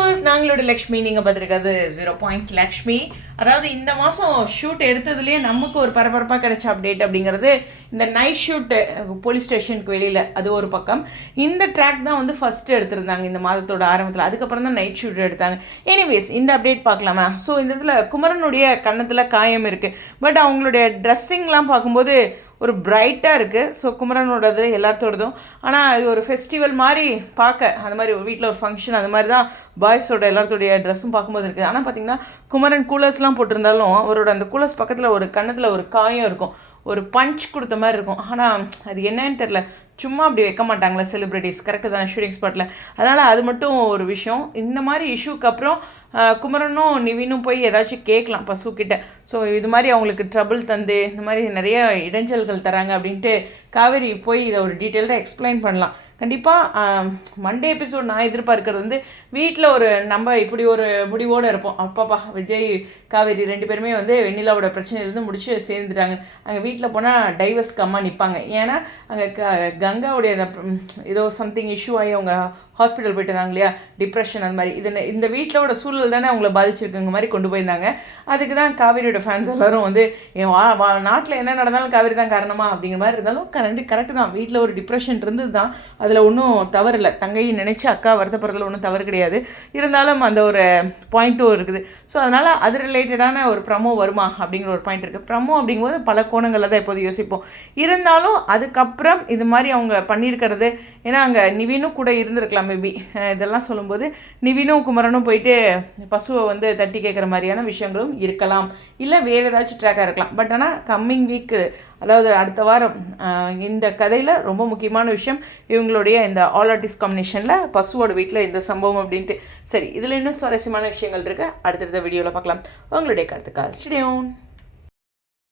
Viewers நாங்களோட Lakshmi நீங்கள் பார்த்துருக்காது zero point Lakshmi. அதாவது இந்த மாதம் ஷூட் எடுத்ததுலேயே நமக்கு ஒரு பரபரப்பாக கிடைச்ச அப்டேட் அப்படிங்கிறது இந்த நைட் ஷூட்டு போலீஸ் ஸ்டேஷனுக்கு வெளியில் அது ஒரு பக்கம். இந்த ட்ராக் தான் வந்து ஃபஸ்ட்டு எடுத்திருந்தாங்க இந்த மாதத்தோட ஆரம்பத்தில். அதுக்கப்புறம் தான் நைட் ஷூட் எடுத்தாங்க. எனிவேஸ் இந்த அப்டேட் பார்க்கலாமா? ஸோ இந்த இடத்துல குமரனுடைய கன்னத்தில் காயம் இருக்குது பட் அவங்களுடைய ட்ரெஸ்ஸிங்லாம் பார்க்கும்போது ஒரு பிரைட்டாக இருக்குது ஸோ குமரனோடது எல்லாத்தோடதும். ஆனால் இது ஒரு ஃபெஸ்டிவல் மாதிரி பார்க்க. அந்த மாதிரி ஒரு வீட்டில் ஒரு ஃபங்க்ஷன் அது மாதிரி தான் பாய்ஸோட எல்லாத்தோடைய ட்ரெஸ்ஸும் பார்க்கும்போது இருக்குது. ஆனால் பார்த்தீங்கன்னா குமரன் கூலர்ஸ்லாம் போட்டிருந்தாலும் அவரோட அந்த கூலர்ஸ் பக்கத்தில் ஒரு கன்னத்தில் ஒரு காயம் இருக்கும். ஒரு பஞ்ச் கொடுத்த மாதிரி இருக்கும். ஆனால் அது என்னன்னு தெரில சும்மா அப்படி வைக்க மாட்டாங்களே செலிப்ரிட்டிஸ் கரெக்டு தானே ஷூட்டிங் ஸ்பாட்டில் அதனால் அது மட்டும் ஒரு விஷயம். இந்த மாதிரி இஷ்யூக்கு அப்புறம் குமரனும் நிவினும் போய் ஏதாச்சும் கேட்கலாம் பசுக்கிட்ட. ஸோ இது மாதிரி அவங்களுக்கு ட்ரபிள் தந்து இந்த மாதிரி நிறைய இடைஞ்சல்கள் தராங்க அப்படின்ட்டு காவேரி போய் இதை ஒரு டீட்டெயில்டாக எக்ஸ்பிளைன் பண்ணலாம். கண்டிப்பாக மண்டே எபிசோட் நான் எதிர்பார்க்கறது வந்து வீட்டில் ஒரு நம்ம இப்படி ஒரு முடிவோடு இருப்போம். அப்பாப்பா விஜய் காவேரி ரெண்டு பேருமே வந்து வெண்ணிலாவோட பிரச்சனையிலேருந்து முடிச்சு சேர்ந்துட்டாங்க. அங்கே வீட்டில் போனால் டைவர்ஸ்க்கு அம்மா நிற்பாங்க ஏன்னா அங்கே க கங்காவுடைய அந்த ஏதோ சம்திங் இஷ்யூ ஆகி அவங்க ஹாஸ்பிட்டல் போயிட்டுருந்தாங்க இல்லையா? டிப்ரெஷன் அந்த மாதிரி. இது இந்த வீட்டிலோட சூழல் தானே அவங்கள பாதிச்சிருக்குங்க மாதிரி கொண்டு போயிருந்தாங்க. அதுக்கு தான் காவேரியோட ஃபேன்ஸ் எல்லாரும் வந்து என் வா வா நாட்டில் என்ன நடந்தாலும் காவேரி தான் காரணமா? அப்படிங்கிற மாதிரி இருந்தாலும் கரெக்டு கரெக்டு தான். வீட்டில் ஒரு டிப்ரெஷன் இருந்தது தான். அதில் ஒன்றும் தவறு இல்லை தங்கையை நினச்சி அக்கா வருத்தப்படுறதுல ஒன்றும் தவறு கிடையாது. இருந்தாலும் அந்த ஒரு பாயிண்ட்டும் இருக்குது. ஸோ அதனால் அது ரிலேட்டடான ஒரு ப்ரமோ வருமா அப்படிங்கிற ஒரு பாயிண்ட் இருக்குது ப்ரமோ அப்படிங்கும்போது பல கோணங்களில் தான் எப்போது யோசிப்போம். இருந்தாலும் அதுக்கப்புறம் இது மாதிரி அவங்க பண்ணியிருக்கிறது ஏன்னா அங்கே நிவினும் கூட இருந்திருக்கலாம் மேபி இதெல்லாம் சொல்லும்போது நிவினும் குமரனும் போயிட்டு பசுவை வந்து தட்டி கேட்குற மாதிரியான விஷயங்களும் இருக்கலாம். இல்லை வேறு ஏதாச்சும் ட்ராக்காக இருக்கலாம். பட் ஆனால் கம்மிங் வீக்கு அதாவது அடுத்த வாரம் இந்த கதையில் ரொம்ப முக்கியமான விஷயம் இவங்களுடைய இந்த ஆல் ஆர்டிஸ்ட் காம்பினேஷனில் பசுவோட வீட்டில் இந்த சம்பவம் அப்படின்ட்டு. சரி இதில் இன்னும் சுவாரஸ்யமான விஷயங்கள் இருக்குது அடுத்தடுத்த வீடியோவில் பார்க்கலாம். உங்களுடைய கருத்துக்கள். ஸ்டேடியோன்